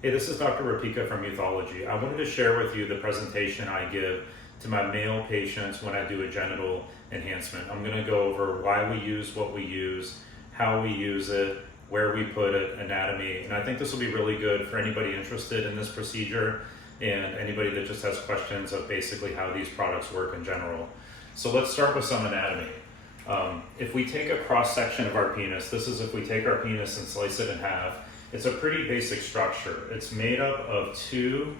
Hey, this is Dr. Rupeka from Youthology. I wanted to share with you the presentation I give to my male patients when I do a genital enhancement. I'm going to go over why we use what we use, how we use it, where we put it, anatomy, and I think this will be really good for anybody interested in this procedure and anybody that just has questions of basically how these products work in general. So let's start with some anatomy. If we take a cross section of our penis, this is if we take our penis and slice it in half, it's a pretty basic structure. It's made up of two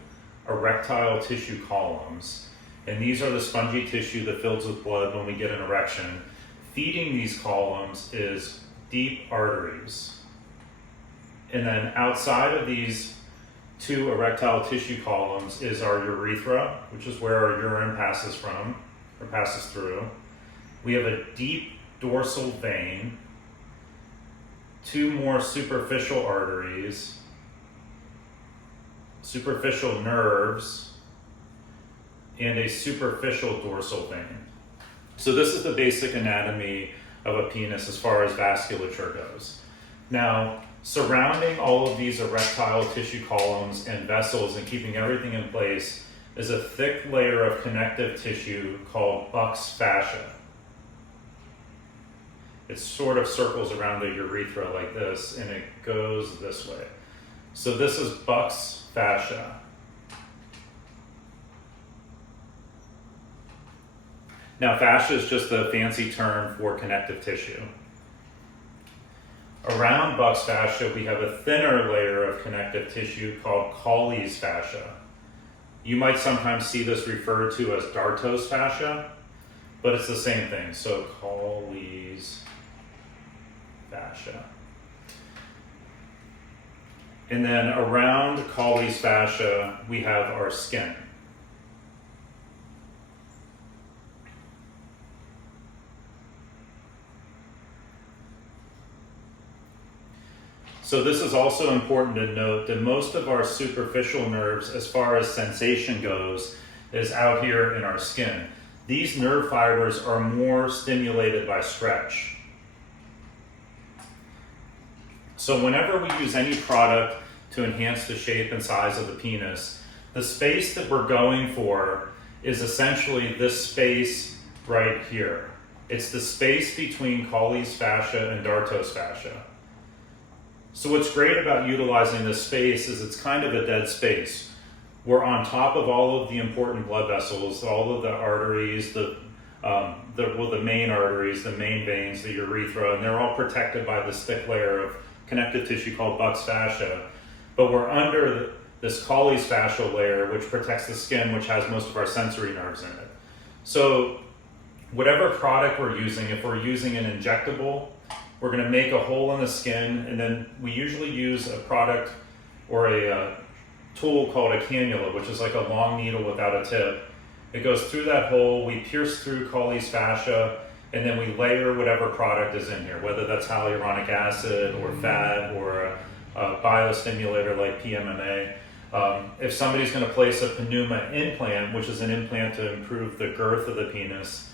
erectile tissue columns, and these are the spongy tissue that fills with blood when we get an erection. Feeding these columns is deep arteries. And then outside of these two erectile tissue columns is our urethra, which is where our urine passes from, or passes through. We have a deep dorsal vein, two more superficial arteries, superficial nerves, and a superficial dorsal vein. So this is the basic anatomy of a penis as far as vasculature goes. Now, surrounding all of these erectile tissue columns and vessels and keeping everything in place is a thick layer of connective tissue called Buck's fascia. It sort of circles around the urethra like this, and it goes this way. So this is Buck's fascia. Now, fascia is just a fancy term for connective tissue. Around Buck's fascia, we have a thinner layer of connective tissue called Colles fascia. You might sometimes see this referred to as Dartos fascia, but it's the same thing. So Colles fascia. And then around Colles fascia, we have our skin. So this is also important to note that most of our superficial nerves, as far as sensation goes, is out here in our skin. These nerve fibers are more stimulated by stretch. So whenever we use any product to enhance the shape and size of the penis, the space that we're going for is essentially this space right here. It's the space between Colles fascia and Dartos fascia. So what's great about utilizing this space is it's kind of a dead space. We're on top of all of the important blood vessels, all of the arteries, the main arteries, the main veins, the urethra, and they're all protected by this thick layer of connective tissue called Buck's fascia. But we're under this Colles fascial layer, which protects the skin, which has most of our sensory nerves in it. So whatever product we're using, if we're using an injectable, we're going to make a hole in the skin, and then we usually use a product or a tool called a cannula, which is like a long needle without a tip. It goes through that hole, we pierce through Colles fascia, and then we layer whatever product is in here, whether that's hyaluronic acid or fat or a bio-stimulator like PMMA. If somebody's going to place a pneuma implant, which is an implant to improve the girth of the penis,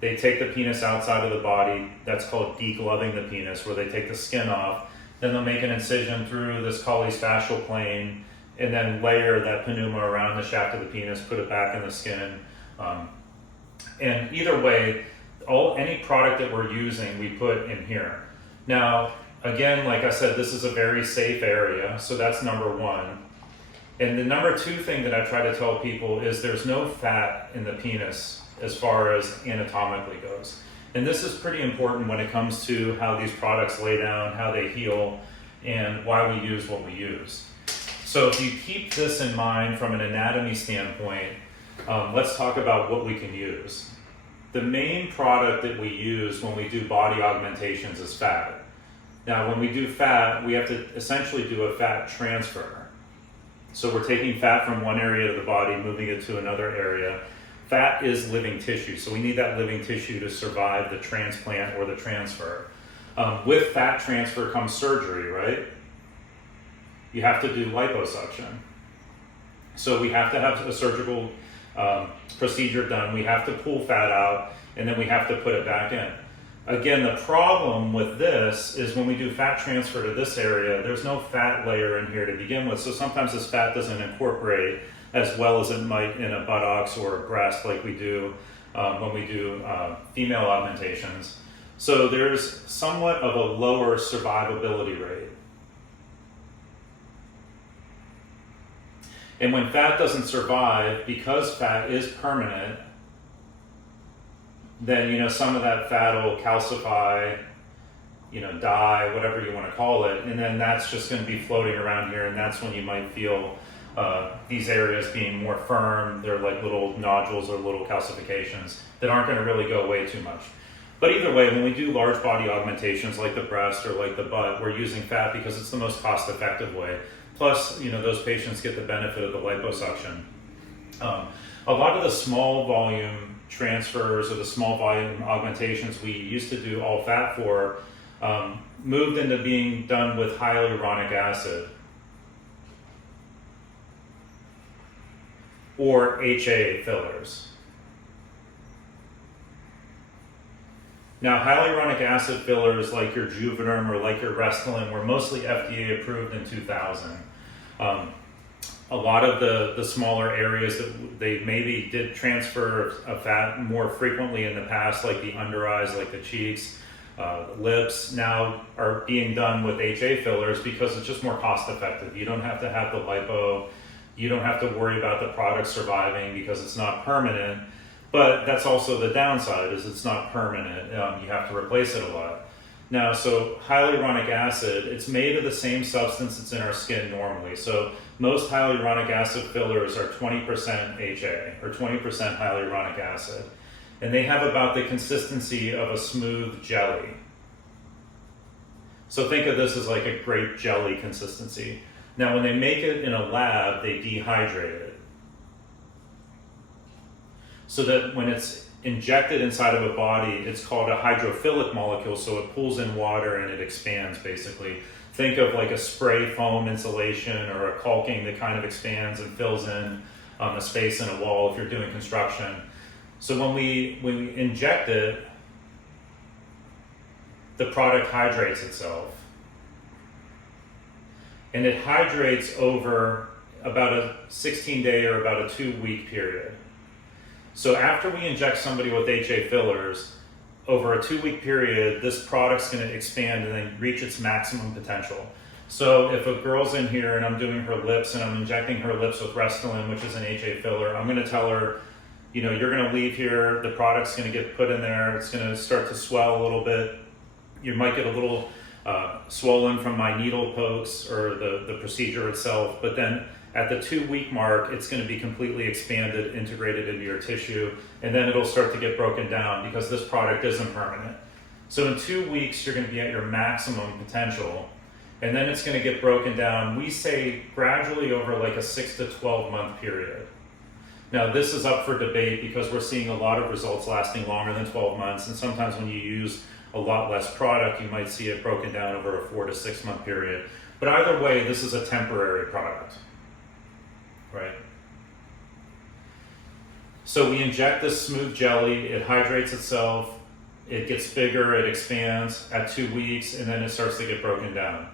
they take the penis outside of the body. That's called degloving the penis, where they take the skin off. Then they'll make an incision through this Colles fascial plane and then layer that pneuma around the shaft of the penis, put it back in the skin. And either way, any product that we're using, we put in here. Now, again, like I said, this is a very safe area, so that's number one. And the number two thing that I try to tell people is there's no fat in the penis as far as anatomically goes. And this is pretty important when it comes to how these products lay down, how they heal, and why we use what we use. So if you keep this in mind from an anatomy standpoint, let's talk about what we can use. The main product that we use when we do body augmentations is fat. Now, when we do fat, we have to essentially do a fat transfer. So we're taking fat from one area of the body, moving it to another area. Fat is living tissue, so we need that living tissue to survive the transplant or the transfer. With fat transfer comes surgery, right? You have to do liposuction. So we have to have a surgical procedure done. We have to pull fat out, and then we have to put it back in. Again, the problem with this is when we do fat transfer to this area, there's no fat layer in here to begin with. So sometimes this fat doesn't incorporate as well as it might in a buttocks or a breast like we do when we do female augmentations. So there's somewhat of a lower survivability rate. And when fat doesn't survive, because fat is permanent, then some of that fat will calcify, die, whatever you want to call it, and then that's just going to be floating around here, and that's when you might feel these areas being more firm. They're like little nodules or little calcifications that aren't going to really go away too much. But either way, when we do large body augmentations like the breast or like the butt, we're using fat because it's the most cost-effective way. Plus, those patients get the benefit of the liposuction. A lot of the small volume transfers or the small volume augmentations we used to do all fat for moved into being done with hyaluronic acid or HA fillers. Now, hyaluronic acid fillers like your Juvederm or like your Restylane were mostly FDA approved in 2000. A lot of the smaller areas that they maybe did transfer of fat more frequently in the past, like the under eyes, like the cheeks, lips, now are being done with HA fillers because it's just more cost effective. You don't have to have the lipo. You don't have to worry about the product surviving because it's not permanent. But that's also the downside, is it's not permanent. You have to replace it a lot. Now, so hyaluronic acid, it's made of the same substance that's in our skin normally. So most hyaluronic acid fillers are 20% HA or 20% hyaluronic acid. And they have about the consistency of a smooth jelly. So think of this as like a grape jelly consistency. Now, when they make it in a lab, they dehydrate it, so that when it's injected inside of a body, it's called a hydrophilic molecule, so it pulls in water and it expands, basically. Think of like a spray foam insulation or a caulking that kind of expands and fills in a space in a wall if you're doing construction. So when we inject it, the product hydrates itself. And it hydrates over about a 16-day or about a 2-week period. So after we inject somebody with HA fillers, over a 2-week period, this product's going to expand and then reach its maximum potential. So if a girl's in here and I'm doing her lips and I'm injecting her lips with Restylane, which is an HA filler, I'm going to tell her, you're going to leave here, the product's going to get put in there, it's going to start to swell a little bit. You might get a little swollen from my needle pokes or the procedure itself, but then at the 2-week mark, it's going to be completely expanded, integrated into your tissue, and then it'll start to get broken down because this product isn't permanent. So in 2 weeks, you're going to be at your maximum potential, and then it's going to get broken down, we say gradually over like a 6 to 12 month period. Now, this is up for debate because we're seeing a lot of results lasting longer than 12 months, and sometimes when you use a lot less product, you might see it broken down over a 4 to 6 month period. But either way, this is a temporary product. Right? So we inject this smooth jelly, it hydrates itself, it gets bigger, it expands at 2 weeks, and then it starts to get broken down.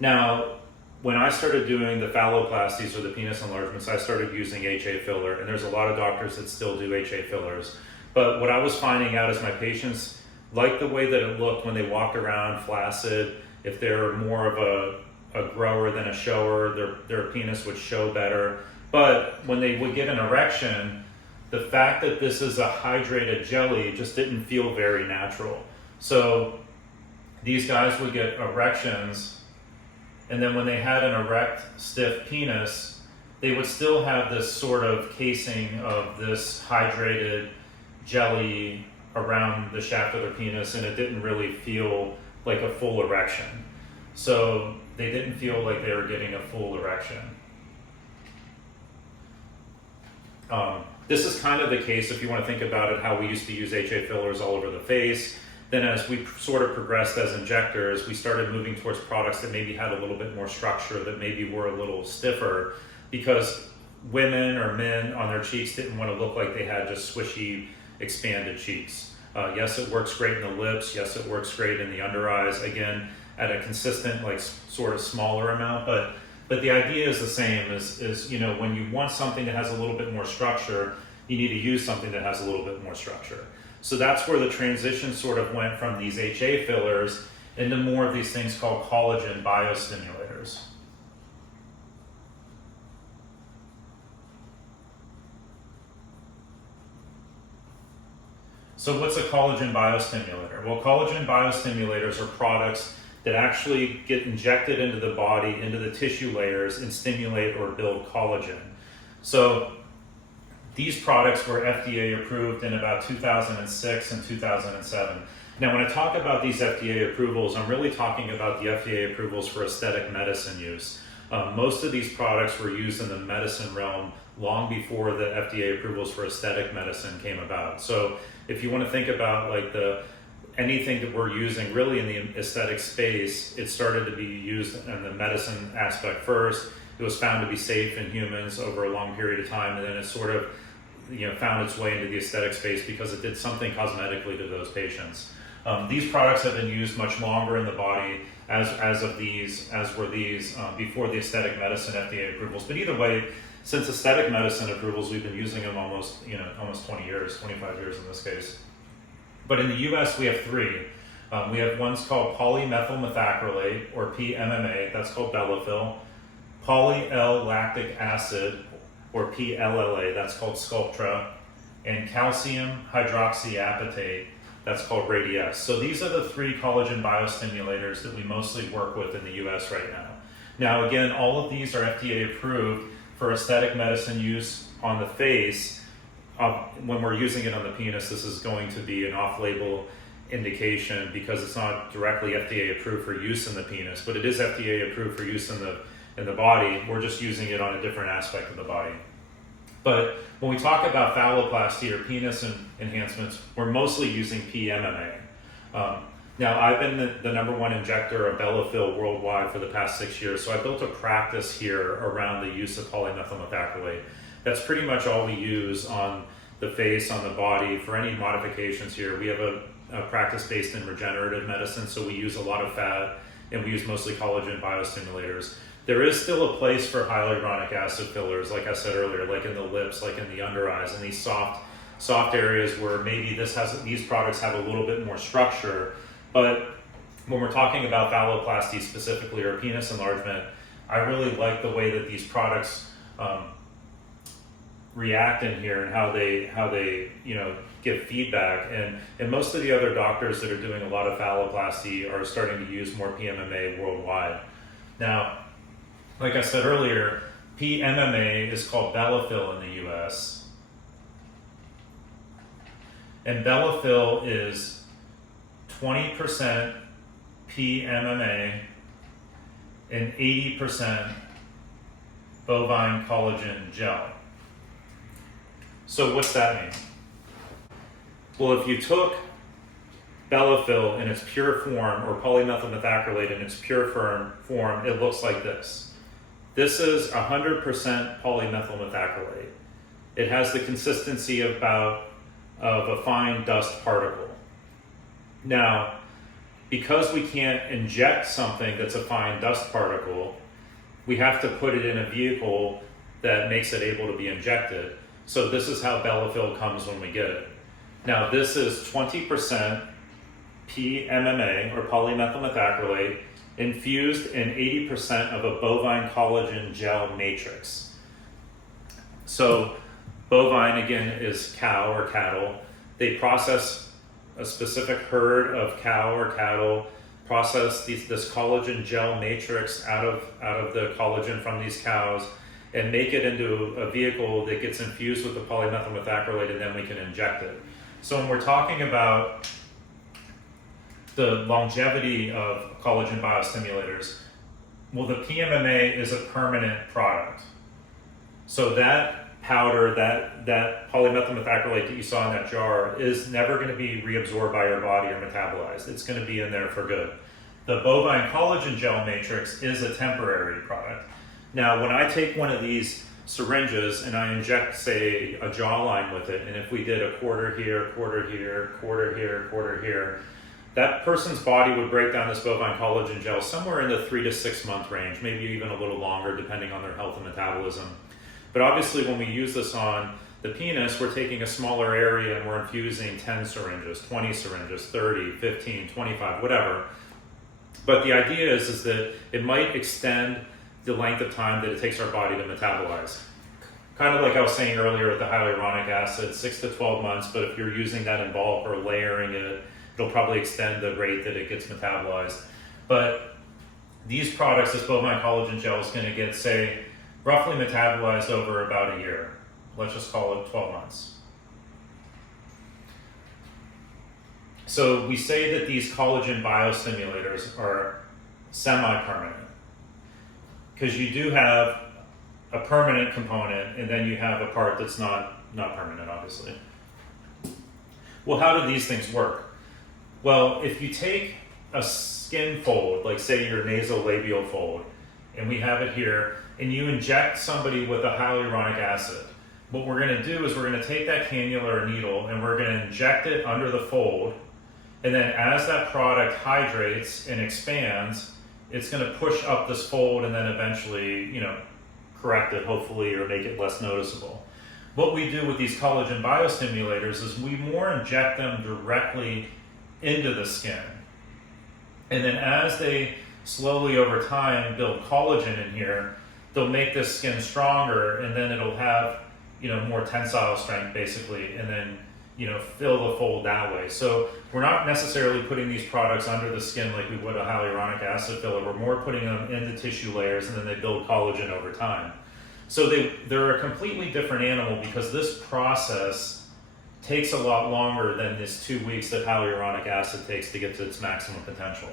Now, when I started doing the phalloplasties or the penis enlargements, I started using HA filler, and there's a lot of doctors that still do HA fillers. But what I was finding out is my patients liked the way that it looked when they walked around flaccid. If they're more of a grower than a shower, their penis would show better. But when they would get an erection, the fact that this is a hydrated jelly just didn't feel very natural. So these guys would get erections, and then when they had an erect, stiff penis, they would still have this sort of casing of this hydrated jelly around the shaft of their penis, and it didn't really feel like a full erection. So they didn't feel like they were getting a full erection. This is kind of the case, if you want to think about it, how we used to use HA fillers all over the face. Then as we sort of progressed as injectors, we started moving towards products that maybe had a little bit more structure, that maybe were a little stiffer, because women or men on their cheeks didn't want to look like they had just squishy, expanded cheeks. Yes, it works great in the lips. Yes, it works great in the under eyes. Again, at a consistent, like sort of smaller amount, but the idea is the same. Is you know, when you want something that has a little bit more structure, you need to use something that has a little bit more structure. So that's where the transition sort of went from these HA fillers into more of these things called collagen biostimulators. So what's a collagen biostimulator? Well, collagen biostimulators are products that actually get injected into the body, into the tissue layers, and stimulate or build collagen. So these products were FDA approved in about 2006 and 2007. Now, when I talk about these FDA approvals, I'm really talking about the FDA approvals for aesthetic medicine use. Most of these products were used in the medicine realm long before the FDA approvals for aesthetic medicine came about. So if you want to think about like anything that we're using really in the aesthetic space, it started to be used in the medicine aspect first. It was found to be safe in humans over a long period of time, and then it sort of, you know, found its way into the aesthetic space because it did something cosmetically to those patients. These products have been used much longer in the body as were these before the aesthetic medicine FDA approvals. But either way, since aesthetic medicine approvals, we've been using them almost 20 years, 25 years in this case. But in the US, we have three. We have ones called polymethyl methacrylate, or PMMA, that's called Bellafill. Poly-L-lactic acid, or PLLA, that's called Sculptra. And calcium hydroxyapatite, that's called Radiesse. So these are the three collagen biostimulators that we mostly work with in the US right now. Now again, all of these are FDA approved for aesthetic medicine use on the face. When we're using it on the penis, this is going to be an off-label indication because it's not directly FDA approved for use in the penis, but it is FDA approved for use in the body. We're just using it on a different aspect of the body. But when we talk about phalloplasty or penis enhancements, we're mostly using PMMA. Now, I've been the #1 injector of Bellafill worldwide for the past 6 years, so I built a practice here around the use of polymethyl methacrylate. That's pretty much all we use on the face, on the body. For any modifications here, we have a practice based in regenerative medicine, so we use a lot of fat, and we use mostly collagen biostimulators. There is still a place for hyaluronic acid fillers, like I said earlier, like in the lips, like in the under eyes, and these soft areas where maybe these products have a little bit more structure. But when we're talking about phalloplasty specifically, or penis enlargement, I really like the way that these products react in here and how they give feedback. And most of the other doctors that are doing a lot of phalloplasty are starting to use more PMMA worldwide. Now, like I said earlier, PMMA is called Bellafill in the US. And Bellafill is 20% PMMA and 80% bovine collagen gel. So what's that mean? Well, if you took Bellafill in its pure form, or polymethyl methacrylate in its pure form, it looks like this. This is 100% polymethyl methacrylate. It has the consistency of a fine dust particle. Now, because we can't inject something that's a fine dust particle, we have to put it in a vehicle that makes it able to be injected. So this is how Bellafill comes when we get it. Now, this is 20% PMMA, or polymethyl methacrylate, infused in 80% of a bovine collagen gel matrix. So bovine, again, is cow or cattle. They process a specific herd of cow or cattle, process this collagen gel matrix out of the collagen from these cows, and make it into a vehicle that gets infused with the polymethyl methacrylate, and then we can inject it. So when we're talking about the longevity of collagen biostimulators, well, the PMMA is a permanent product. So that powder, that polymethyl methacrylate that you saw in that jar is never going to be reabsorbed by your body or metabolized. It's going to be in there for good. The bovine collagen gel matrix is a temporary product. Now, when I take one of these syringes and I inject, say, a jawline with it, and if we did a quarter here, quarter here, quarter here, quarter here, that person's body would break down this bovine collagen gel somewhere in the 3 to 6 month range, maybe even a little longer depending on their health and metabolism. But obviously when we use this on the penis, we're taking a smaller area and we're infusing 10 syringes, 20 syringes, 30, 15, 25, whatever. But the idea is that it might extend the length of time that it takes our body to metabolize. Kind of like I was saying earlier with the hyaluronic acid, 6 to 12 months, but if you're using that in bulk or layering it, it'll probably extend the rate that it gets metabolized. But these products, this bovine collagen gel, is going to get, say, roughly metabolized over about a year. Let's just call it 12 months. So we say that these collagen biostimulators are semi-permanent, because you do have a permanent component and then you have a part that's not permanent, obviously. Well, how do these things work? Well, if you take a skin fold, like say your nasolabial fold, and we have it here, and you inject somebody with a hyaluronic acid, what we're going to do is we're going to take that cannula or needle and we're going to inject it under the fold, and then as that product hydrates and expands, it's going to push up this fold and then eventually, correct it hopefully or make it less noticeable. What we do with these collagen biostimulators is we more inject them directly into the skin. And then as they slowly over time build collagen in here, they'll make this skin stronger, and then it'll have, more tensile strength basically, and then, fill the fold that way. So we're not necessarily putting these products under the skin like we would a hyaluronic acid filler. We're more putting them into tissue layers, and then they build collagen over time. So they're a completely different animal, because this process takes a lot longer than this 2 weeks that hyaluronic acid takes to get to its maximum potential.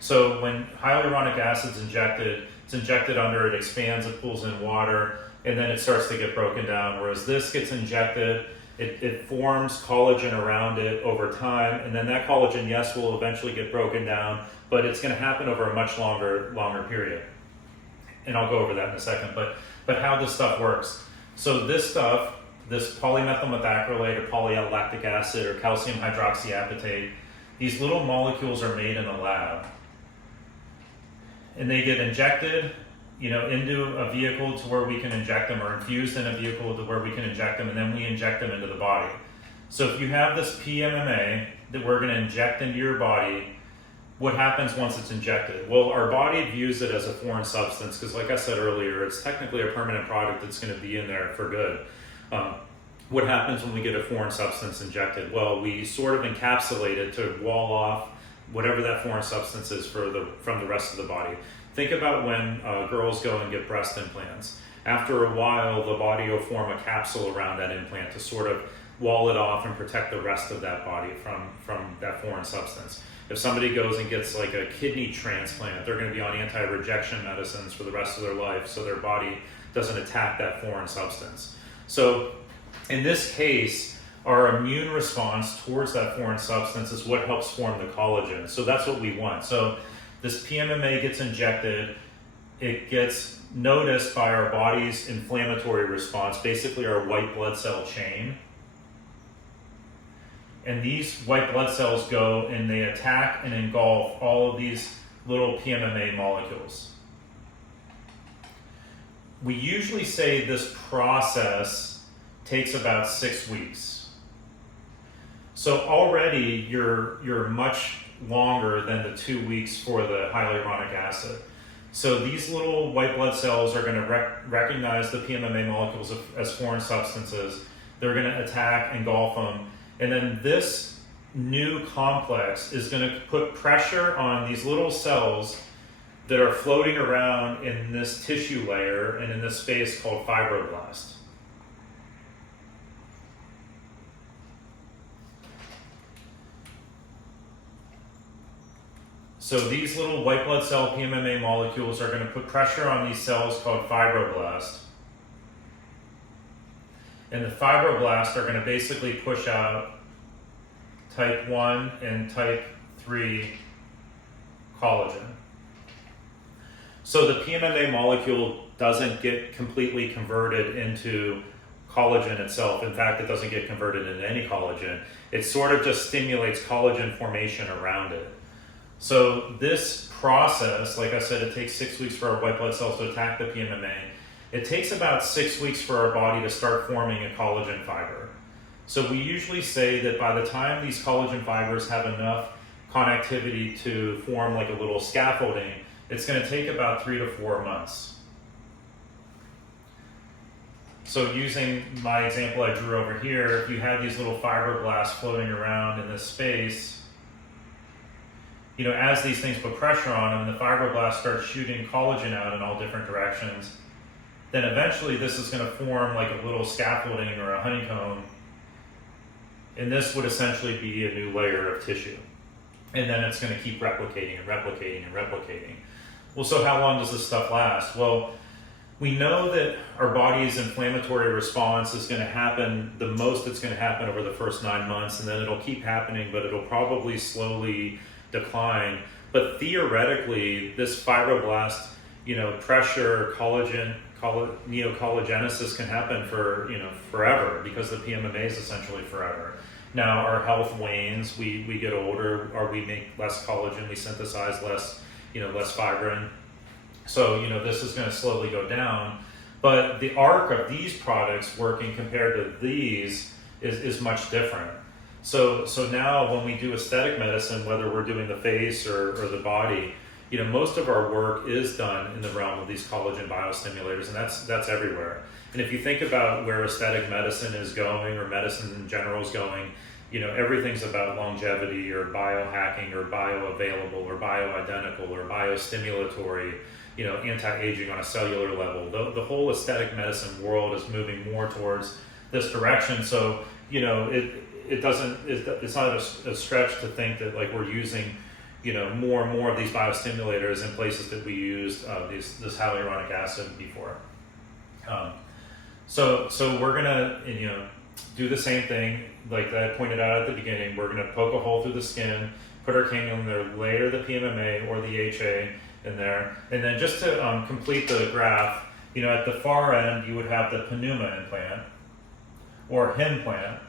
So when hyaluronic acid's injected, it's injected under, it expands, it pulls in water, and then it starts to get broken down. Whereas this gets injected, it forms collagen around it over time, and then that collagen, yes, will eventually get broken down, but it's going to happen over a much longer period. And I'll go over that in a second. But how this stuff works. So this stuff, this polymethyl methacrylate or polylactic acid or calcium hydroxyapatite, these little molecules are made in a lab. And they get injected, into a vehicle to where we can inject them, or infused in a vehicle to where we can inject them, and then we inject them into the body. So if you have this PMMA that we're going to inject into your body, what happens once it's injected? Well, our body views it as a foreign substance, because like I said earlier, it's technically a permanent product that's going to be in there for good. What happens when we get a foreign substance injected? Well, we sort of encapsulate it to wall off whatever that foreign substance is from the rest of the body. Think about when girls go and get breast implants. After a while, the body will form a capsule around that implant to sort of wall it off and protect the rest of that body from that foreign substance. If somebody goes and gets like a kidney transplant, they're going to be on anti-rejection medicines for the rest of their life, so their body doesn't attack that foreign substance. So in this case, our immune response towards that foreign substance is what helps form the collagen. So that's what we want. So this PMMA gets injected, it gets noticed by our body's inflammatory response, basically our white blood cell chain. And these white blood cells go and they attack and engulf all of these little PMMA molecules. We usually say this process takes about 6 weeks. So already you're much longer than the 2 weeks for the hyaluronic acid. So these little white blood cells are going to recognize the PMMA molecules as foreign substances. They're going to attack, engulf them, and then this new complex is going to put pressure on these little cells that are floating around in this tissue layer and in this space called fibroblast. So these little white blood cell PMMA molecules are going to put pressure on these cells called fibroblasts. And the fibroblasts are going to basically push out type 1 and type 3 collagen. So the PMMA molecule doesn't get completely converted into collagen itself. In fact, it doesn't get converted into any collagen. It sort of just stimulates collagen formation around it. So this process, like I said, it takes 6 weeks for our white blood cells to attack the PMMA. It takes about 6 weeks for our body to start forming a collagen fiber. So we usually say that by the time these collagen fibers have enough connectivity to form like a little scaffolding, it's going to take about 3 to 4 months. So using my example I drew over here, if you had these little fibroblasts floating around in this space, you know, as these things put pressure on them, the fibroblasts start shooting collagen out in all different directions, then eventually this is going to form like a little scaffolding or a honeycomb, and this would essentially be a new layer of tissue. And then it's going to keep replicating and replicating and replicating. Well, so how long does this stuff last? Well, we know that our body's inflammatory response is going to happen, the most it's going to happen over the first 9 months, and then it'll keep happening, but it'll probably slowly decline. But theoretically, this fibroblast, you know, pressure, neocollagenesis can happen for, you know, forever, because the PMMA is essentially forever. Now our health wanes, we get older, or we make less collagen, we synthesize less, you know, less fibrin. So, you know, this is going to slowly go down. But the arc of these products working compared to these is much different. So now when we do aesthetic medicine, whether we're doing the face or the body, you know, most of our work is done in the realm of these collagen biostimulators, and that's everywhere. And if you think about where aesthetic medicine is going, or medicine in general is going, you know, everything's about longevity or biohacking or bioavailable or bioidentical or biostimulatory, you know, anti-aging on a cellular level. The whole aesthetic medicine world is moving more towards this direction. So, you know, it's not a stretch to think that like we're using, you know, more and more of these biostimulators in places that we used this hyaluronic acid before. So we're gonna, you know, do the same thing like I pointed out at the beginning. We're gonna poke a hole through the skin, put our cannula in there, layer the PMMA or the HA in there, and then just to complete the graph, you know, at the far end you would have the pneuma implant or Himplant.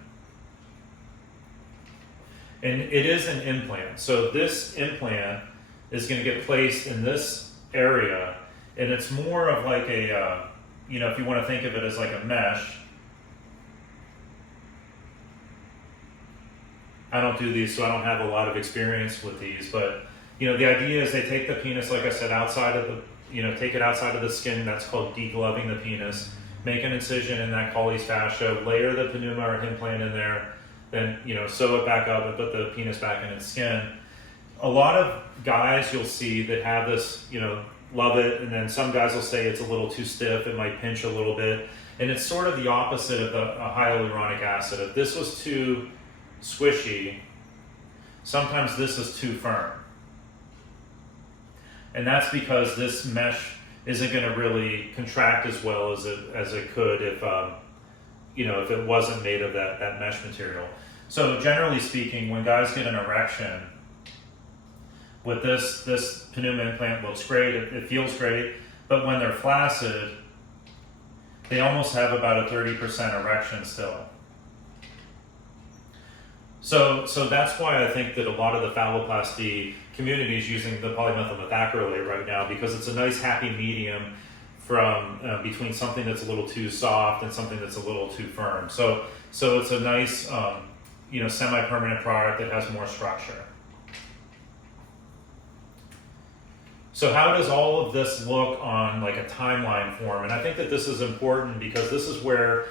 And it is an implant. So this implant is going to get placed in this area, and it's more of like a, you know, if you want to think of it as like a mesh. I don't do these, so I don't have a lot of experience with these, but, you know, the idea is they take the penis, like I said, outside of the, you know, take it outside of the skin. That's called degloving the penis. Make an incision in that Colles fascia, layer the pneuma or implant in there, then, you know, sew it back up and put the penis back in its skin. A lot of guys you'll see that have this, you know, love it, and then some guys will say it's a little too stiff, it might pinch a little bit, and it's sort of the opposite of the hyaluronic acid. If this was too squishy, sometimes this is too firm. And that's because this mesh isn't going to really contract as well as it could if, you know, if it wasn't made of that mesh material. So generally speaking, when guys get an erection with this pneuma implant, looks great, it feels great, but when they're flaccid, they almost have about a 30% erection still. So that's why I think that a lot of the phalloplasty community is using the polymethyl methacrylate right now, because it's a nice happy medium from between something that's a little too soft and something that's a little too firm. So it's a nice, you know, semi-permanent product that has more structure. So how does all of this look on like a timeline form? And I think that this is important because this is where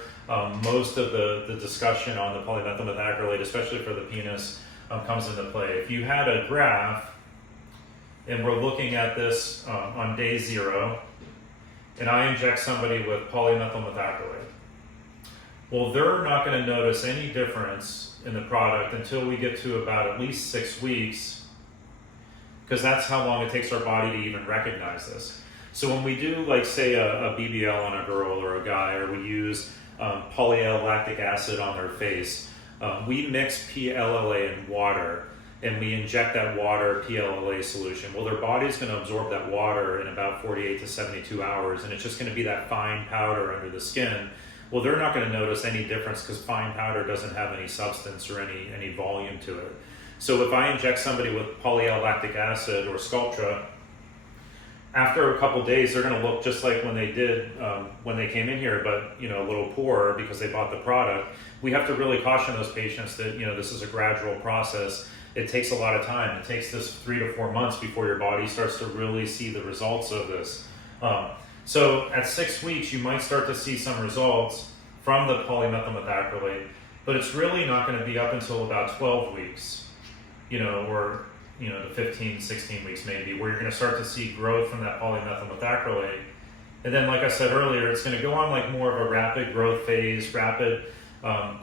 most of the discussion on the polymethyl methacrylate, especially for the penis, comes into play. If you had a graph, and we're looking at this on day 0, and I inject somebody with polymethyl methacrylate, well, they're not going to notice any difference in the product until we get to about at least 6 weeks, because that's how long it takes our body to even recognize this. So when we do, like, say, a BBL on a girl or a guy, or we use polyl lactic acid on their face, we mix PLLA in water, and we inject that water PLLA solution. Well, their body's going to absorb that water in about 48 to 72 hours, and it's just going to be that fine powder under the skin. Well, they're not going to notice any difference because fine powder doesn't have any substance or any volume to it. So if I inject somebody with polyalactic acid or Sculptra, after a couple days, they're going to look just like when they did when they came in here, but a little poorer because they bought the product. We have to really caution those patients that this is a gradual process. It takes a lot of time. It takes this 3 to 4 months before your body starts to really see the results of this. So at 6 weeks, you might start to see some results from the polymethylmethacrylate, but it's really not going to be up until about 12 weeks, or the 15, 16 weeks maybe, where you're going to start to see growth from that polymethylmethacrylate. And then, like I said earlier, it's going to go on like more of a rapid growth phase, rapid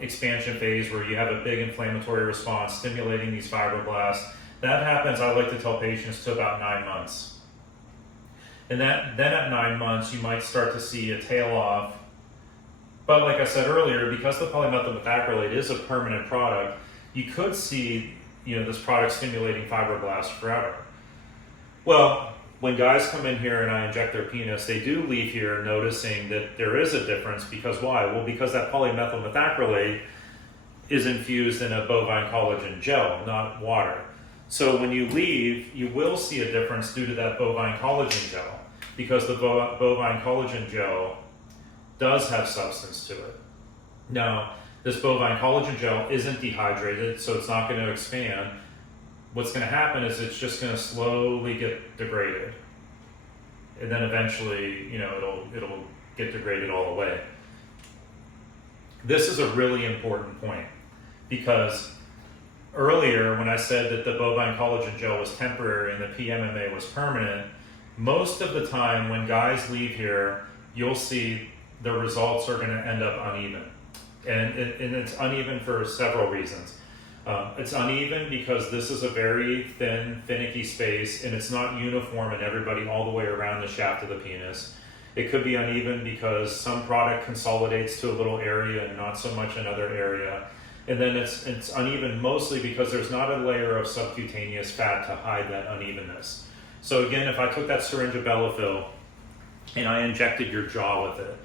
expansion phase, where you have a big inflammatory response, stimulating these fibroblasts. That happens, I like to tell patients, to about 9 months. And then at 9 months, you might start to see a tail off. But like I said earlier, because the polymethylmethacrylate is a permanent product, you could see this product stimulating fibroblasts forever. Well, when guys come in here and I inject their penis, they do leave here noticing that there is a difference. Because why? Well, because that polymethylmethacrylate is infused in a bovine collagen gel, not water. So when you leave, you will see a difference due to that bovine collagen gel, because the bovine collagen gel does have substance to it. Now, this bovine collagen gel isn't dehydrated, so it's not going to expand. What's going to happen is it's just going to slowly get degraded. And then eventually, it'll get degraded all the way. This is a really important point, because earlier when I said that the bovine collagen gel was temporary and the PMMA was permanent, most of the time when guys leave here, you'll see the results are going to end up uneven. And it's uneven for several reasons. It's uneven because this is a very thin, finicky space, and it's not uniform in everybody all the way around the shaft of the penis. It could be uneven because some product consolidates to a little area and not so much another area. And then it's uneven mostly because there's not a layer of subcutaneous fat to hide that unevenness. So again, if I took that syringe of Bellafill and I injected your jaw with it,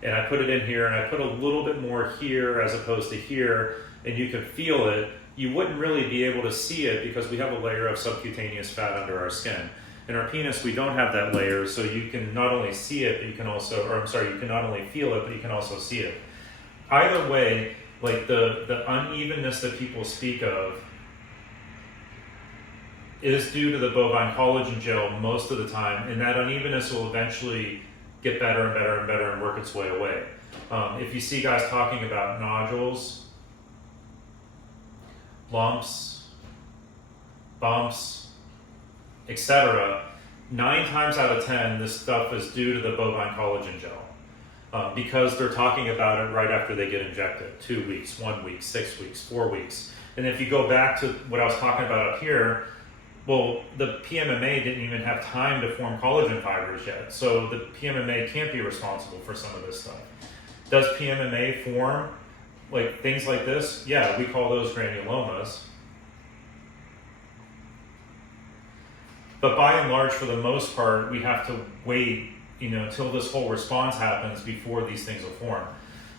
and I put it in here, and I put a little bit more here as opposed to here, and you could feel it, you wouldn't really be able to see it because we have a layer of subcutaneous fat under our skin. In our penis, we don't have that layer, so you can not only see it, but you can not only feel it, but you can also see it. Either way, like the unevenness that people speak of is due to the bovine collagen gel most of the time, and that unevenness will eventually get better and better and better and work its way away. If you see guys talking about nodules, lumps, bumps, etc., 9 times out of 10, this stuff is due to the bovine collagen gel. Because they're talking about it right after they get injected. 2 weeks, 1 week, 6 weeks, 4 weeks. And if you go back to what I was talking about up here, well, the PMMA didn't even have time to form collagen fibers yet. So the PMMA can't be responsible for some of this stuff. Does PMMA form like things like this? Yeah, we call those granulomas. But by and large, for the most part, we have to wait, till this whole response happens before these things will form.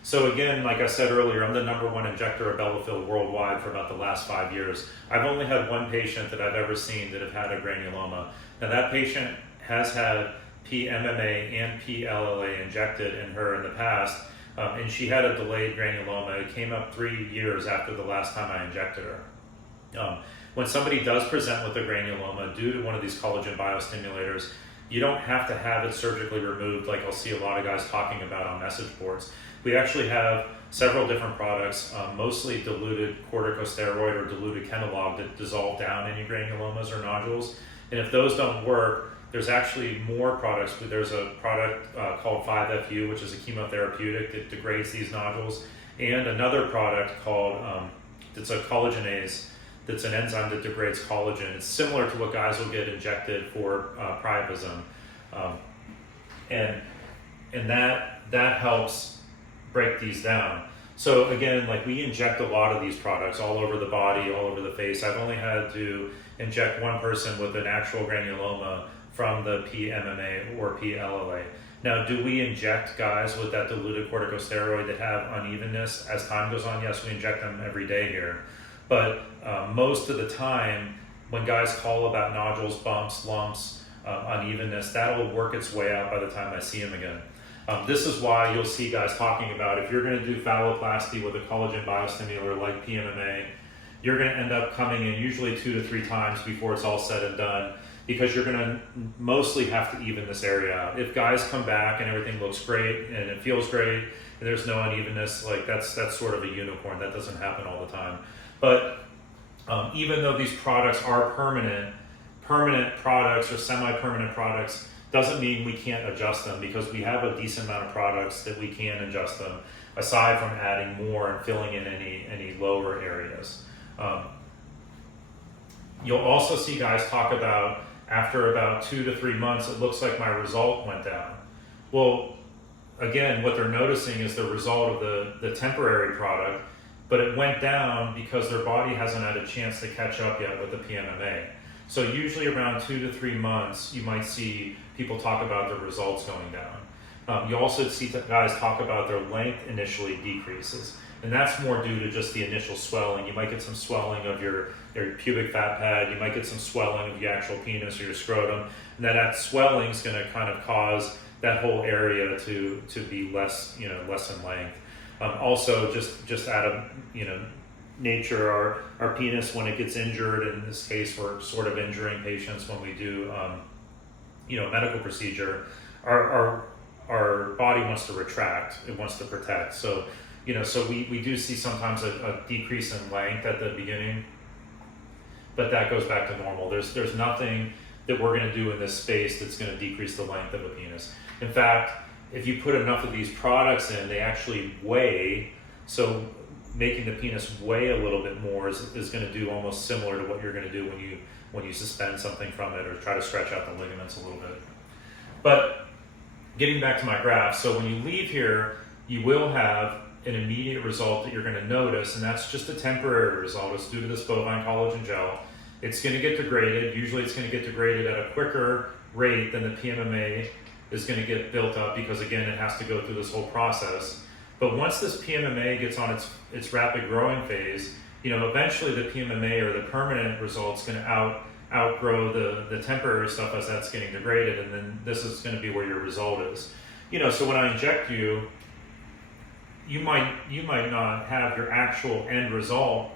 So again, like I said earlier, I'm the #1 injector of Bellafill worldwide for about the last 5 years. I've only had one patient that I've ever seen that have had a granuloma. Now that patient has had PMMA and PLLA injected in her in the past, and she had a delayed granuloma. It came up 3 years after the last time I injected her. When somebody does present with a granuloma due to one of these collagen biostimulators, you don't have to have it surgically removed like I'll see a lot of guys talking about on message boards. We actually have several different products, mostly diluted corticosteroid or diluted Kenalog that dissolve down any granulomas or nodules. And if those don't work, there's actually more products. There's a product called 5FU, which is a chemotherapeutic that degrades these nodules, and another product called, it's a collagenase, that's an enzyme that degrades collagen. It's similar to what guys will get injected for priapism. And that helps break these down. So again, like we inject a lot of these products all over the body, all over the face. I've only had to inject one person with an actual granuloma from the PMMA or PLLA. Now, do we inject guys with that diluted corticosteroid that have unevenness as time goes on? Yes, we inject them every day here. But most of the time, when guys call about nodules, bumps, lumps, unevenness, that'll work its way out by the time I see them again. This is why you'll see guys talking about if you're going to do phalloplasty with a collagen biostimulator like PMMA, you're going to end up coming in usually 2 to 3 times before it's all said and done, because you're going to mostly have to even this area out. If guys come back and everything looks great and it feels great and there's no unevenness, like that's sort of a unicorn. That doesn't happen all the time. But even though these products are permanent products or semi-permanent products, doesn't mean we can't adjust them, because we have a decent amount of products that we can adjust them, aside from adding more and filling in any lower areas. You'll also see guys talk about, after about 2 to 3 months, it looks like my result went down. Well, again, what they're noticing is the result of the temporary product, but it went down because their body hasn't had a chance to catch up yet with the PMMA. So usually around 2 to 3 months, you might see people talk about their results going down. You also see guys talk about their length initially decreases, and that's more due to just the initial swelling. You might get some swelling of your pubic fat pad, you might get some swelling of the actual penis or your scrotum, and that swelling is going to kind of cause that whole area to be less in length. Also, just out of nature, our penis, when it gets injured, in this case we're sort of injuring patients when we do medical procedure, our body wants to retract, it wants to protect. So we do see sometimes a decrease in length at the beginning, but that goes back to normal. There's nothing that we're going to do in this space that's going to decrease the length of a penis. In fact, if you put enough of these products in, they actually weigh, so making the penis weigh a little bit more is going to do almost similar to what you're going to do when you suspend something from it or try to stretch out the ligaments a little bit. But getting back to my graph, so when you leave here, you will have an immediate result that you're going to notice, and that's just a temporary result. It's due to this bovine collagen gel. It's going to get degraded. Usually it's going to get degraded at a quicker rate than the PMMA is going to get built up, because again, it has to go through this whole process. But once this PMMA gets on its rapid growing phase, eventually the PMMA or the permanent result's going to outgrow the temporary stuff as that's getting degraded, and then this is going to be where your result is. So when I inject you, you might not have your actual end result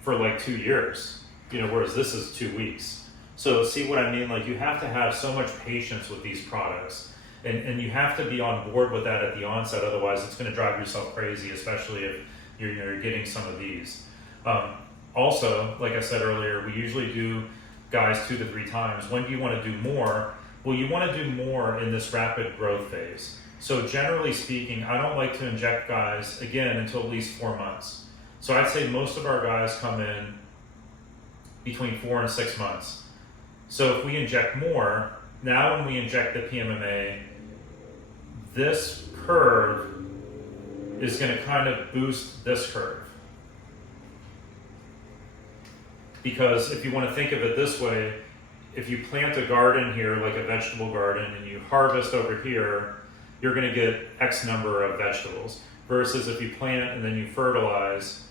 for like 2 years, whereas this is 2 weeks. So see what I mean? Like, you have to have so much patience with these products. And you have to be on board with that at the onset, otherwise it's going to drive yourself crazy, especially if you're getting some of these. Also, like I said earlier, we usually do guys 2 to 3 times. When do you want to do more? Well, you want to do more in this rapid growth phase. So generally speaking, I don't like to inject guys, again, until at least 4 months. So I'd say most of our guys come in between 4 and 6 months. So if we inject more, now when we inject the PMMA, this curve is going to kind of boost this curve. Because if you want to think of it this way, if you plant a garden here, like a vegetable garden, and you harvest over here, you're going to get X number of vegetables. Versus if you plant and then you fertilize,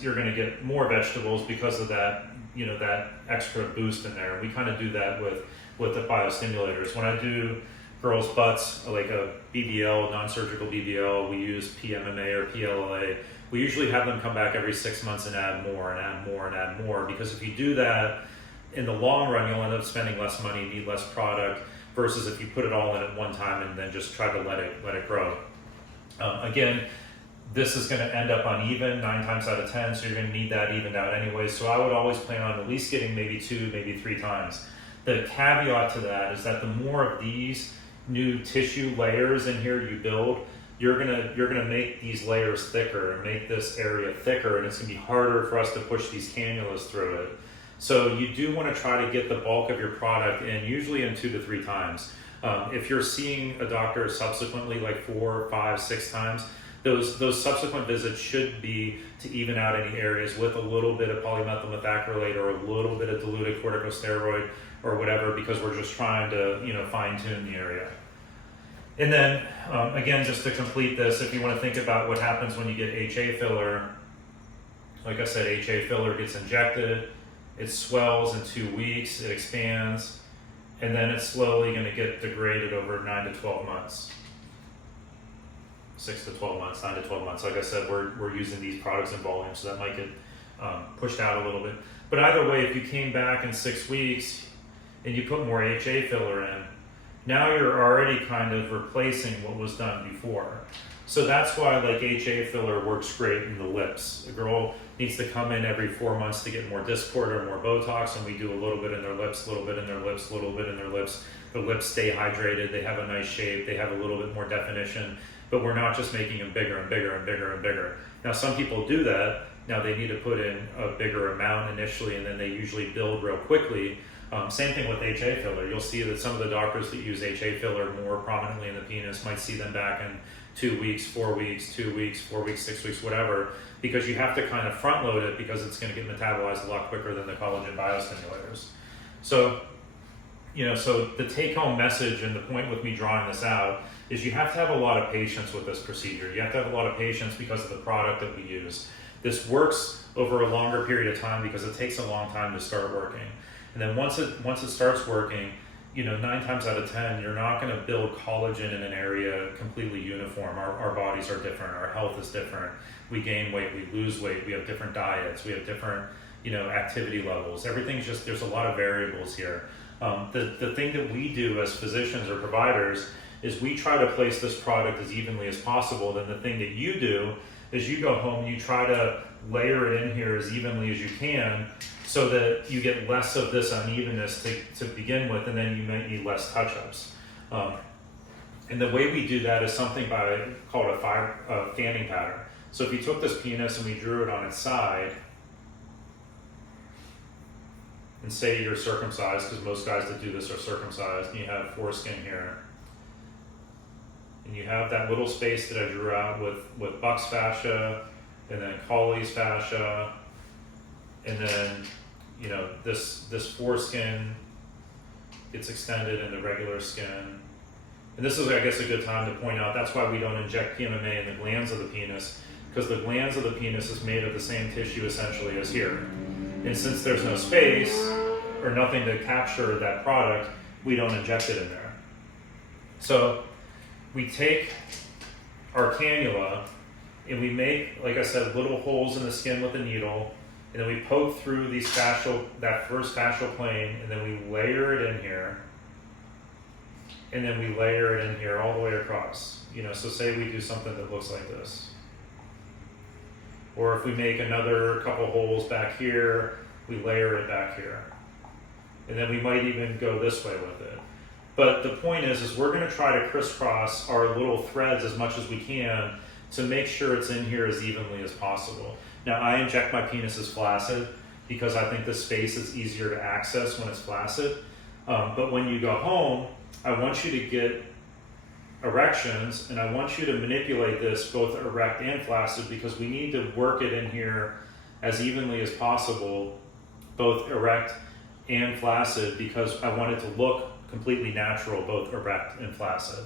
you're going to get more vegetables because of that, that extra boost in there. We kind of do that with the biostimulators. When I do girls' butts, like a BBL, non-surgical BBL, we use PMMA or PLLA. We usually have them come back every 6 months and add more and add more and add more, because if you do that, in the long run, you'll end up spending less money, need less product, versus if you put it all in at one time and then just try to let it grow. Again, this is going to end up uneven 9 times out of 10, so you're going to need that evened out anyway. So I would always plan on at least getting maybe 2, maybe 3 times. The caveat to that is that the more of these new tissue layers in here you build, you're gonna make these layers thicker and make this area thicker, and it's gonna be harder for us to push these cannulas through it. So you do want to try to get the bulk of your product in, usually in 2 to 3 times. If you're seeing a doctor subsequently, like 4, 5, 6 times, those subsequent visits should be to even out any areas with a little bit of polymethyl methacrylate or a little bit of diluted corticosteroid or whatever, because we're just trying to, fine tune the area. And then, again, just to complete this, if you want to think about what happens when you get HA filler, like I said, HA filler gets injected, it swells in 2 weeks, it expands, and then it's slowly going to get degraded over 9 to 12 months. 6 to 12 months, 9 to 12 months. Like I said, we're using these products in volume, so that might get pushed out a little bit. But either way, if you came back in 6 weeks and you put more HA filler in, now you're already kind of replacing what was done before. So that's why like HA filler works great in the lips. A girl needs to come in every 4 months to get more Dysport or more Botox, and we do a little bit in their lips, a little bit in their lips, a little bit in their lips. Their lips stay hydrated, they have a nice shape, they have a little bit more definition, but we're not just making them bigger and bigger and bigger and bigger. Now some people do that. Now they need to put in a bigger amount initially, and then they usually build real quickly. Same thing with HA filler. You'll see that some of the doctors that use HA filler more prominently in the penis might see them back in 2 weeks, 4 weeks, 2 weeks, 4 weeks, 6 weeks, whatever, because you have to kind of front load it because it's going to get metabolized a lot quicker than the collagen biostimulators. So, so the take home message and the point with me drawing this out is you have to have a lot of patience with this procedure. You have to have a lot of patience because of the product that we use. This works over a longer period of time because it takes a long time to start working. And then once it starts working, 9 times out of 10, you're not going to build collagen in an area completely uniform. Our bodies are different. Our health is different. We gain weight, we lose weight. We have different diets. We have different, activity levels. Everything's just, there's a lot of variables here. The thing that we do as physicians or providers is we try to place this product as evenly as possible. Then the thing that you do is you go home and you try to layer it in here as evenly as you can, so that you get less of this unevenness to begin with, and then you might need less touch-ups. And the way we do that is something called a fanning pattern. So if you took this penis and we drew it on its side, and say you're circumcised, because most guys that do this are circumcised, and you have foreskin here, and you have that little space that I drew out with Buck's fascia, and then Coley's fascia, and then this foreskin gets extended into regular skin. And this is, I guess, a good time to point out that's why we don't inject PMMA in the glands of the penis, because the glands of the penis is made of the same tissue essentially as here. And since there's no space or nothing to capture that product, we don't inject it in there. So we take our cannula and we make, like I said, little holes in the skin with a needle, and then we poke through that first fascial plane, and then we layer it in here, and then we layer it in here all the way across. So say we do something that looks like this. Or if we make another couple holes back here, we layer it back here. And then we might even go this way with it. But the point is we're going to try to crisscross our little threads as much as we can to make sure it's in here as evenly as possible. Now, I inject my penis as flaccid because I think the space is easier to access when it's flaccid. But when you go home, I want you to get erections, and I want you to manipulate this both erect and flaccid, because we need to work it in here as evenly as possible, both erect and flaccid, because I want it to look completely natural, both erect and flaccid.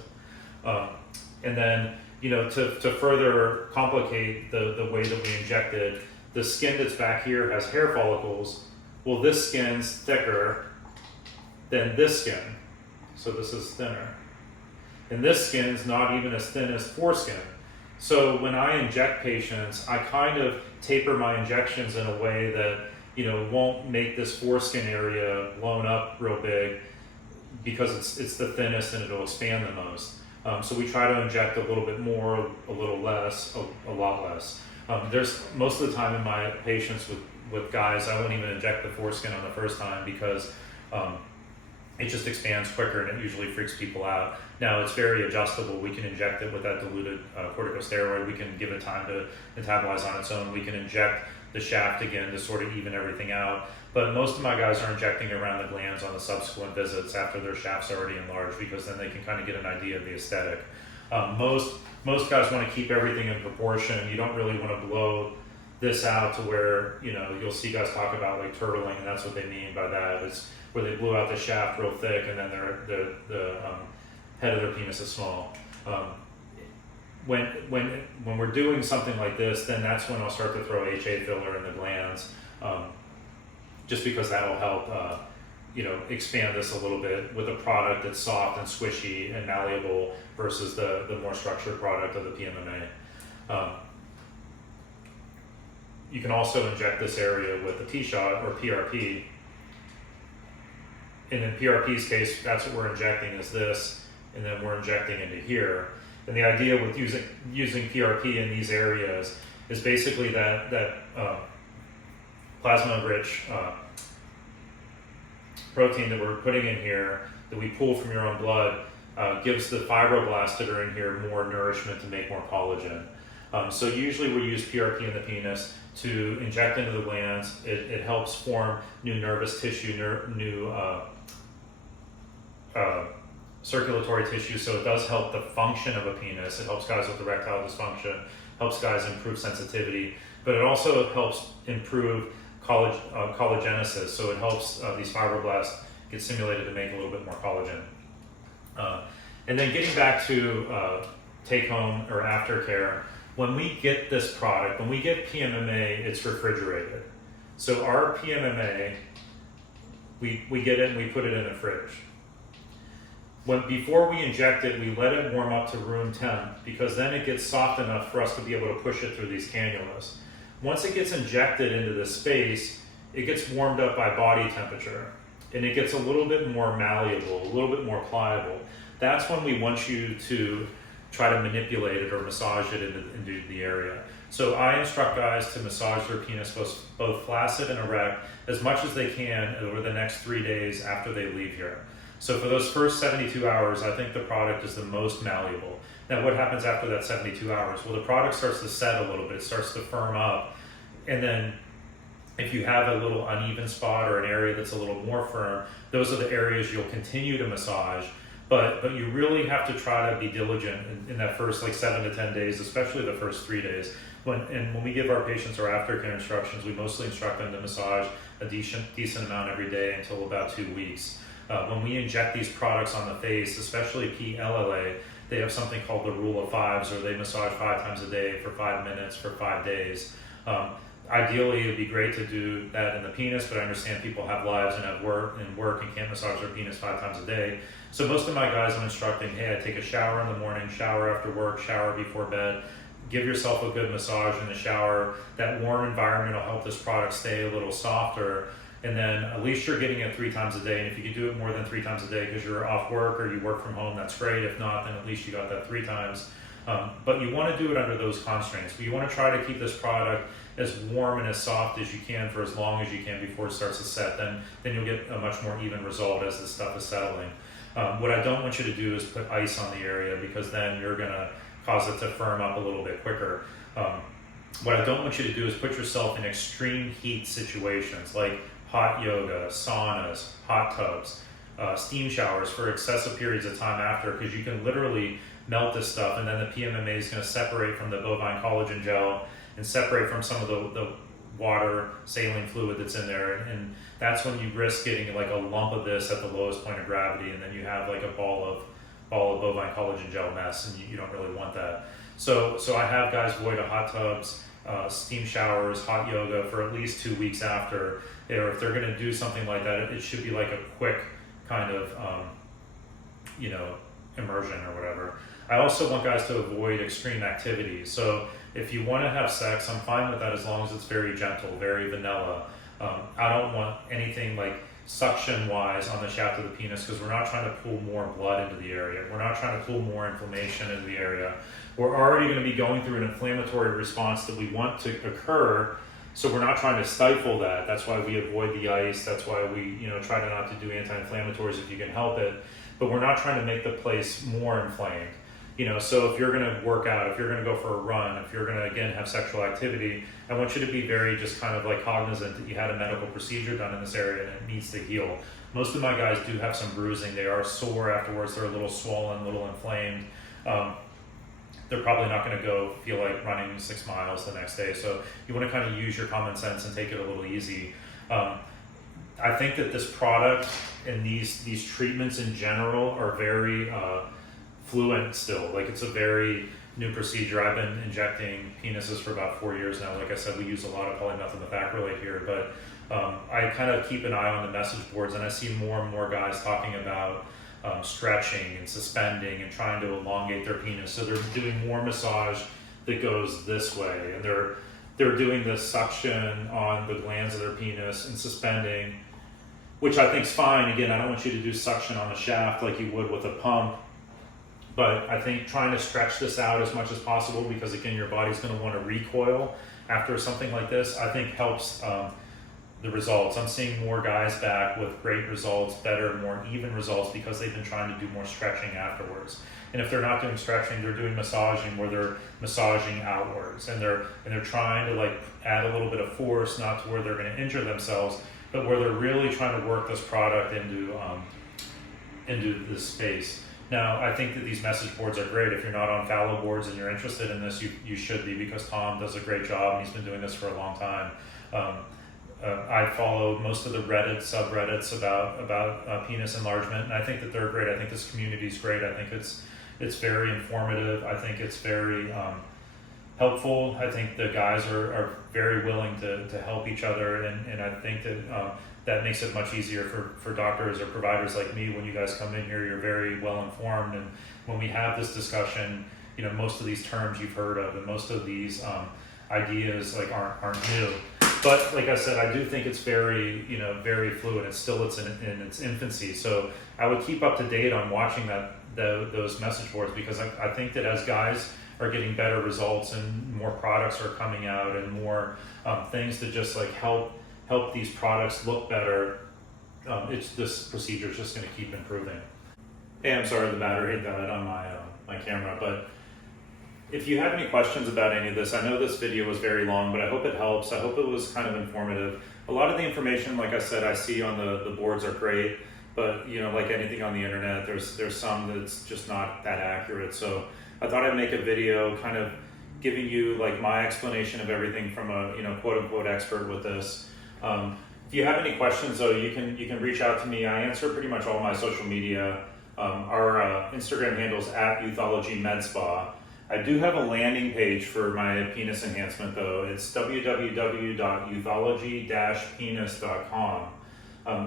And then, to further complicate the way that we inject it, the skin that's back here has hair follicles. Well, this skin's thicker than this skin, so this is thinner. And this skin is not even as thin as foreskin. So when I inject patients, I kind of taper my injections in a way that, won't make this foreskin area blown up real big, because it's the thinnest and it'll expand the most. So we try to inject a little bit more, a little less, a lot less. There's most of the time in my patients with guys, I won't even inject the foreskin on the first time, because it just expands quicker and it usually freaks people out. Now, it's very adjustable. We can inject it with that diluted corticosteroid. We can give it time to metabolize on its own. We can inject the shaft again to sort of even everything out. But most of my guys are injecting around the glands on the subsequent visits after their shaft's already enlarged, because then they can kind of get an idea of the aesthetic. Most guys want to keep everything in proportion. You don't really want to blow this out to where, you know, you'll see guys talk about like turtling, and that's what they mean by that. It's where they blew out the shaft real thick and then the head of their penis is small. When we're doing something like this, then that's when I'll start to throw HA filler in the glands, just because that'll help, you know, expand this a little bit with a product that's soft and squishy and malleable versus the more structured product of the PMMA. You can also inject this area with a T-shot or PRP. And in PRP's case, that's what we're injecting is this, and then we're injecting into here. And the idea with using PRP in these areas is basically that plasma-rich protein that we're putting in here, that we pull from your own blood, gives the fibroblasts that are in here more nourishment to make more collagen. So usually we use PRP in the penis to inject into the glands. It helps form new nervous tissue, new circulatory tissue, so it does help the function of a penis. It helps guys with erectile dysfunction, helps guys improve sensitivity, but it also helps improve collagenesis, so it helps these fibroblasts get stimulated to make a little bit more collagen. And then getting back to take home or aftercare, when we get this product, when we get PMMA, it's refrigerated. So our PMMA, we get it and we put it in the fridge. Before we inject it, we let it warm up to room temp, because then it gets soft enough for us to be able to push it through these cannulas. Once it gets injected into this space, it gets warmed up by body temperature, and it gets a little bit more malleable, a little bit more pliable. That's when we want you to try to manipulate it or massage it into the area. So I instruct guys to massage their penis both flaccid and erect as much as they can over the next 3 days after they leave here. So for those first 72 hours, I think the product is the most malleable. Now what happens after that 72 hours? Well, the product starts to set a little bit, it starts to firm up. And then if you have a little uneven spot or an area that's a little more firm, those are the areas you'll continue to massage. But you really have to try to be diligent in that first like 7 to 10 days, especially the first 3 days. When we give our patients our aftercare instructions, we mostly instruct them to massage a decent amount every day until about 2 weeks. When we inject these products on the face, especially PLLA, they have something called the rule of fives, or they massage 5 times a day for 5 minutes for 5 days. Ideally, it'd be great to do that in the penis, but I understand people have lives and have work and can't massage their penis 5 times a day. So most of my guys I'm instructing, hey, I take a shower in the morning, shower after work, shower before bed. Give yourself a good massage in the shower. That warm environment will help this product stay a little softer. And then at least you're getting it 3 times a day. And if you can do it more than 3 times a day because you're off work or you work from home, that's great. If not, then at least you got that 3 times. But you want to do it under those constraints. But you want to try to keep this product as warm and as soft as you can for as long as you can before it starts to set. Then you'll get a much more even result as this stuff is settling. What I don't want you to do is put ice on the area, because then you're going to cause it to firm up a little bit quicker. What I don't want you to do is put yourself in extreme heat situations like hot yoga, saunas, hot tubs, steam showers for excessive periods of time after, because you can literally melt this stuff, and then the PMMA is going to separate from the bovine collagen gel and separate from some of the water, saline fluid that's in there, and that's when you risk getting like a lump of this at the lowest point of gravity, and then you have like a ball of bovine collagen gel mess, and you don't really want that. So I have guys avoid hot tubs, steam showers, hot yoga for at least 2 weeks after, or if they're going to do something like that, it should be like a quick kind of immersion or whatever. I also want guys to avoid extreme activities. So if you want to have sex, I'm fine with that as long as it's very gentle, very vanilla. I don't want anything like suction-wise on the shaft of the penis, because we're not trying to pull more blood into the area. We're not trying to pull more inflammation into the area. We're already going to be going through an inflammatory response that we want to occur, so we're not trying to stifle that. That's why we avoid the ice. That's why we try to not to do anti-inflammatories if you can help it. But we're not trying to make the place more inflamed. So if you're going to work out, if you're going to go for a run, if you're going to, again, have sexual activity, I want you to be very just kind of like cognizant that you had a medical procedure done in this area and it needs to heal. Most of my guys do have some bruising. They are sore afterwards. They're a little swollen, a little inflamed. they're probably not going to go feel like running 6 miles the next day. So you want to kind of use your common sense and take it a little easy. I think that this product and these treatments in general are very fluent still. Like, it's a very new procedure. I've been injecting penises for about 4 years now. Like I said, we use a lot of polymethylmethacrylate here, but I kind of keep an eye on the message boards, and I see more and more guys talking about stretching and suspending and trying to elongate their penis. So they're doing more massage that goes this way, and they're doing the suction on the glands of their penis and suspending, which I think is fine. Again, I don't want you to do suction on the shaft like you would with a pump, but I think trying to stretch this out as much as possible, because again, your body's going to want to recoil after something like this, I think helps the results. I'm seeing more guys back with great results, better, more even results, because they've been trying to do more stretching afterwards. And if they're not doing stretching, they're doing massaging, where they're massaging outwards, and they're trying to like add a little bit of force, not to where they're going to injure themselves, but where they're really trying to work this product into this space. Now, I think that these message boards are great. If you're not on fallow boards and you're interested in this, you should be, because Tom does a great job and he's been doing this for a long time. I follow most of the Reddit subreddits about penis enlargement, and I think that they're great. I think this community is great. I think it's very informative. I think it's very helpful. I think the guys are very willing to help each other, and I think that that makes it much easier for doctors or providers like me. When you guys come in here, you're very well informed, and when we have this discussion, you know, most of these terms you've heard of, and most of these ideas like aren't new. But like I said, I do think it's very, very fluid. It's in its infancy. So I would keep up to date on watching those message boards, because I think that as guys are getting better results and more products are coming out and more things to just like help these products look better, this procedure is just going to keep improving. Hey, I'm sorry the battery died on my camera, but if you have any questions about any of this, I know this video was very long, but I hope it helps. I hope it was kind of informative. A lot of the information, like I said, I see on the boards are great, but like anything on the internet, there's some that's just not that accurate. So I thought I'd make a video kind of giving you like my explanation of everything from a quote unquote expert with this. If you have any questions though, you can reach out to me. I answer pretty much all my social media. Our Instagram handle's @YouthologyMedSpa. I do have a landing page for my penis enhancement though. It's www.youthology-penis.com.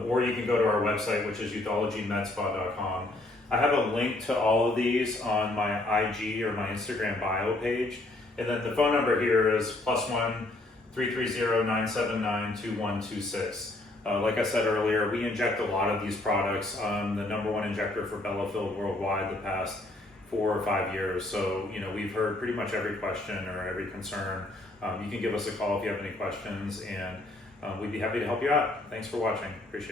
Or you can go to our website, which is youthologymedSpa.com. I have a link to all of these on my IG or my Instagram bio page. And then the phone number here is +1 330-979-2126. Like I said earlier, we inject a lot of these products. The #1 injector for Bellafill worldwide the past 4 or 5 years. So, we've heard pretty much every question or every concern. You can give us a call if you have any questions, and we'd be happy to help you out. Thanks for watching. Appreciate it.